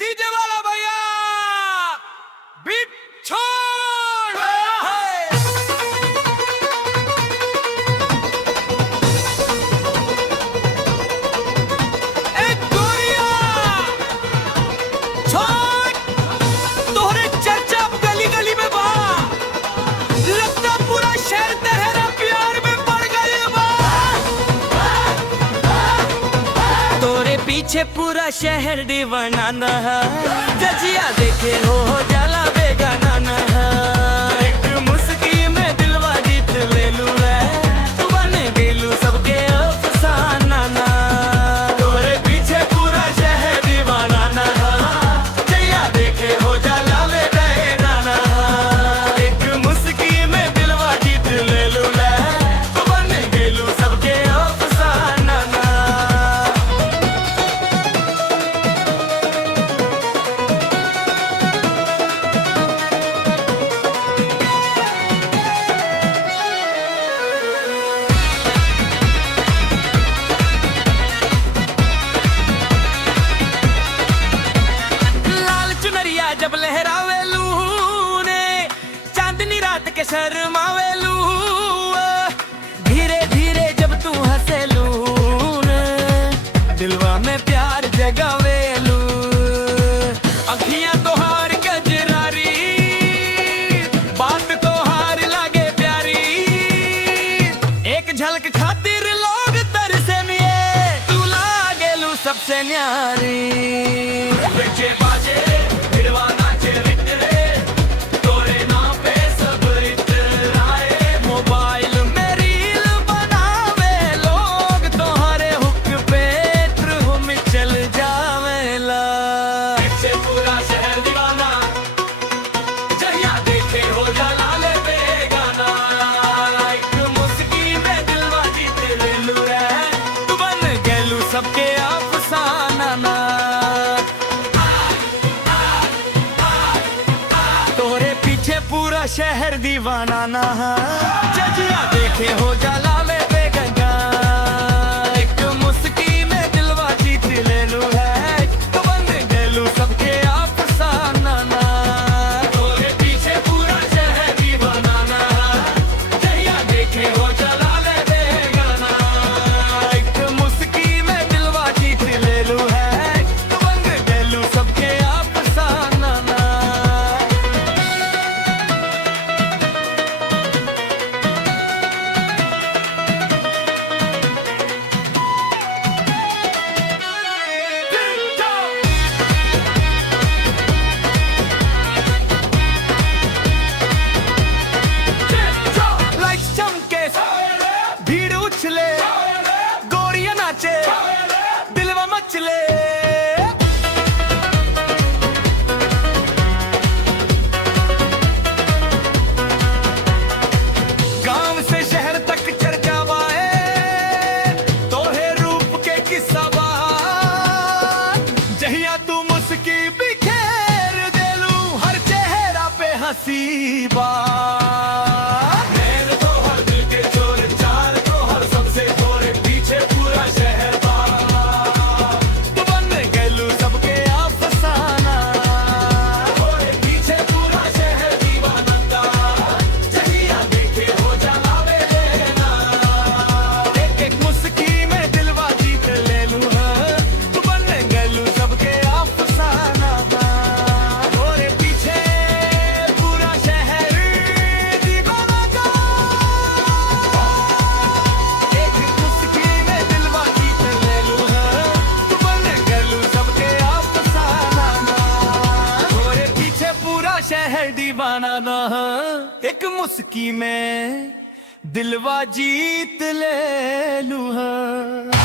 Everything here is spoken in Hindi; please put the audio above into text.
डीजे वाला भैया बीट छोड़। एक गोरिया छोड़, तोहरे चर्चा गली गली में बा, लगता पूरा शहर तेरा प्यार में पड़ गए बा। तोरे पीछे पूरा शहर दीवाना न है, जजिया देखे हो जाला बेगाना न है। एक मुस्की में दिलवा जीत ले लू है, तू बन गेलू सबके अफसाना ना। तोरे पीछे पूरा शहर दीवाना न है, जजिया देखे हो जाला बेगाना न है। एक मुस्की में दिलवा जीत ले लू है, तू बन गेलू सबके अफसाना ना। जब लहरावेलू ने चांदनी रात के शर्मावेलू, धीरे धीरे जब तू हंसेलू ने दिलवा में प्यार जगावेलू। अखियां तोहार गजरारी, बात तोहार लागे प्यारी, एक झलक खातिर लोग तरसे मिए, तू लागेलू सबसे न्यारी। सबके अफसाना ना, तोरे पीछे पूरा शहर दीवाना ना, जजिया देखे हो जाला ले बेगंगा। एक मुस्की में दिलवा जीत ले लू है, तो बन गेलू सबके अफसाना ना। तोरे पीछे पूरा शहर दीवाना ना, जजिया देखे हो जाला ले बेगंगा। एक मुस्की में दिलवा जीत ले लू है, तो बन गेलू सबके अफसाना ना। लाइट्स चमके, भीड़ उछले, गोरिया नाचे, दिलवा मचले। गांव से शहर तक चर्चा बाए, तोहे रूप के किस्सा बा, जहिया तू मुस्की बिखेर देलू, हर चेहरा पे हंसी बा। शहर दीवाना ना, एक मुस्की में दिलवा जीत ले लू है।